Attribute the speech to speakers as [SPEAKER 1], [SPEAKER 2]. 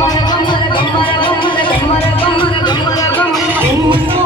[SPEAKER 1] கம்மர கம்மர கம்மர கம்மர கம்மர கம்மர கம்மர கம்மர